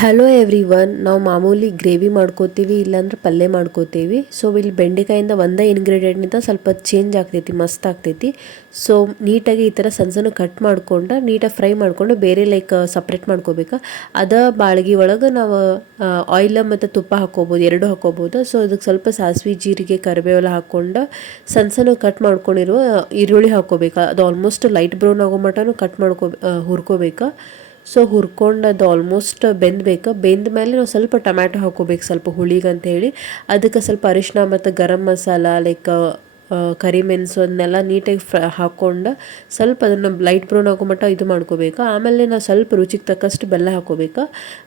Hello every one ನಾವು ಮಾಮೂಲಿ gravy ಮಾಡ್ಕೋತೀವಿ, ಇಲ್ಲಾಂದ್ರೆ ಪಲ್ಯ ಮಾಡ್ಕೋತೀವಿ. ಸೊ ಇಲ್ಲಿ ಬೆಂಡೆಕಾಯಿಂದ ಒಂದೇ ಇಂಗ್ರೀಡಿಯೆಂಟ್ನಿಂದ ಸ್ವಲ್ಪ ಚೇಂಜ್ ಆಗ್ತೈತಿ, ಮಸ್ತ್ ಆಗ್ತೈತಿ. ಸೊ ನೀಟಾಗಿ ಈ ಥರ ಸಣ್ಣ ಕಟ್ ಮಾಡ್ಕೊಂಡು, ನೀಟಾಗಿ ಫ್ರೈ ಮಾಡಿಕೊಂಡು ಬೇರೆ ಲೈಕ್ ಸಪ್ರೇಟ್ ಮಾಡ್ಕೋಬೇಕು. ಅದ ಬಾಳ್ಗಿ ಒಳಗೆ ನಾವು ಆಯಿಲ್ ಮತ್ತು ತುಪ್ಪ ಹಾಕೋಬೋದು ಎರಡು ಹಾಕೋಬೋದು ಸೊ ಅದಕ್ಕೆ ಸ್ವಲ್ಪ ಸಾಸಿವೆ, ಜೀರಿಗೆ ಕರಿಬೇವೆಲ್ಲ ಹಾಕ್ಕೊಂಡು ಸಣ್ಣ ಸಣ್ಣ ಕಟ್ ಮಾಡ್ಕೊಂಡಿರುವ, ಈರುಳ್ಳಿ ಹಾಕೋಬೇಕು ಅದು ಆಲ್ಮೋಸ್ಟ್ ಲೈಟ್ ಬ್ರೌನ್ ಆಗೋ ಮಟ್ಟನೂ ಕಟ್ ಮಾಡ್ಕೋ ಹುರ್ಕೋಬೇಕು. ಸೊ ಹುರ್ಕೊಂಡು ಅದು ಆಲ್ಮೋಸ್ಟ್ ಬೆಂದಬೇಕು. ಬೆಂದ ಮೇಲೆ ನಾವು ಸ್ವಲ್ಪ ಟೊಮ್ಯಾಟೊ ಹಾಕೋಬೇಕು, ಸ್ವಲ್ಪ ಹುಳಿಗೆ ಅಂತ ಹೇಳಿ. ಅದಕ್ಕೆ ಸ್ವಲ್ಪ ಅರಿಶಿನ ಮತ್ತು ಗರಂ ಮಸಾಲ ಲೈಕ್ ಕರಿಮೆಣಸು ಅದನ್ನೆಲ್ಲ ನೀಟಾಗಿ ಫ್ರ, ಹಾಕ್ಕೊಂಡು ಸ್ವಲ್ಪ ಅದನ್ನು ಲೈಟ್ ಬ್ರೌನ್ ಆಗೋ ಮಟ್ಟ ಇದು ಮಾಡ್ಕೋಬೇಕು. ಆಮೇಲೆ ನಾವು ಸ್ವಲ್ಪ ರುಚಿಗೆ ತಕ್ಕಷ್ಟು ಬೆಲ್ಲ ಹಾಕೋಬೇಕು.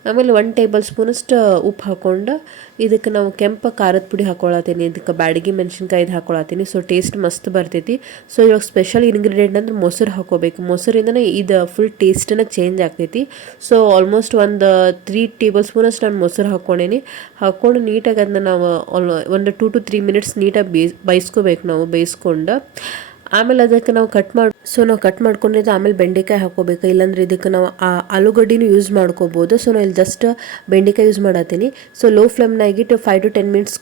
ಆಮೇಲೆ ಒನ್ ಟೇಬಲ್ ಸ್ಪೂನಷ್ಟು ಉಪ್ಪು ಹಾಕ್ಕೊಂಡು ಇದಕ್ಕೆ ನಾವು ಕೆಂಪು ಖಾರದ ಪುಡಿ ಹಾಕೊಳತ್ತೀನಿ. ಇದಕ್ಕೆ ಬ್ಯಾಡಗಿ ಮೆಣಸಿನ್ಕಾಯ್ದು ಹಾಕೊಳತ್ತೀನಿ. ಸೊ ಟೇಸ್ಟ್ ಮಸ್ತ್ ಬರ್ತೈತಿ. ಸೊ ಇವಾಗ ಸ್ಪೆಷಲ್ ಇಂಗ್ರೀಡಿಯೆಂಟ್ ಅಂದ್ರೆ ಮೊಸರು ಹಾಕೋಬೇಕು. ಮೊಸರಿಂದನೇ ಇದು ಫುಲ್ ಟೇಸ್ಟನ್ನು ಚೇಂಜ್ ಆಗ್ತೈತಿ. ಸೊ ಆಲ್ಮೋಸ್ಟ್ ಒಂದು ತ್ರೀ ಟೇಬಲ್ ಸ್ಪೂನಷ್ಟು ನಾನು ಮೊಸರು ಹಾಕ್ಕೊಂಡೇನಿ ಹಾಕ್ಕೊಂಡು ನೀಟಾಗಿ ಅದನ್ನ ನಾವು ಒಂದು ಟೂ ಟು ತ್ರೀ ಮಿನಿಟ್ಸ್ ನೀಟಾಗಿ ಬೇಯಿಸ್ಕೋಬೇಕು. ನಾವು ಬೇಯಿಸ್ಕೊಂಡು, ಆಮೇಲೆ ಅದಕ್ಕೆ ನಾವು ಕಟ್ ಮಾಡಿ ಸೊ ನಾವು ಕಟ್ ಮಾಡ್ಕೊಂಡಿದ್ದು ಆಮೇಲೆ ಬೆಂಡೆಕಾಯಿ ಹಾಕೋಬೇಕು. ಇಲ್ಲಾಂದ್ರೆ ಇದಕ್ಕೆ ನಾವು ಆ ಆಲೂಗಡ್ಡಿನೂ ಯೂಸ್ ಮಾಡ್ಕೋಬೋದು. ಸೊ ನಾವು ಇಲ್ಲಿ ಜಸ್ಟ್ ಬೆಂಡೆಕಾಯಿ ಯೂಸ್ ಮಾಡತ್ತೀನಿ. ಸೊ ಲೋ ಫ್ಲೇಮ್ನಾಗಿಟ್ಟು ಫೈವ್ ಟು ಟೆನ್ ಮಿನಿಟ್ಸ್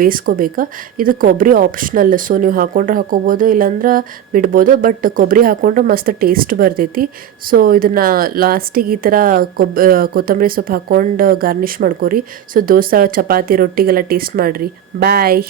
ಬೇಯಿಸ್ಕೋಬೇಕು. ಇದು ಕೊಬ್ಬರಿ ಆಪ್ಷನಲ್ ಸೊ ನೀವು ಹಾಕೊಂಡ್ರೆ ಹಾಕೋಬೋದು, ಇಲ್ಲಾಂದ್ರೆ ಬಿಡ್ಬೋದು. ಬಟ್ ಕೊಬ್ಬರಿ ಹಾಕೊಂಡ್ರೆ ಮಸ್ತ್ ಟೇಸ್ಟ್ ಬರ್ತೈತಿ. ಸೊ ಇದನ್ನು ಲಾಸ್ಟಿಗೆ ಈ ಥರ ಕೊಬ್ ಕೊತ್ತಂಬರಿ ಸೊಪ್ಪು ಹಾಕೊಂಡು ಗಾರ್ನಿಷ್ ಮಾಡ್ಕೋರಿ. ಸೊ ದೋಸೆ, ಚಪಾತಿ, ರೊಟ್ಟಿಗೆಲ್ಲ ಟೇಸ್ಟ್ ಮಾಡಿರಿ. ಬಾಯ್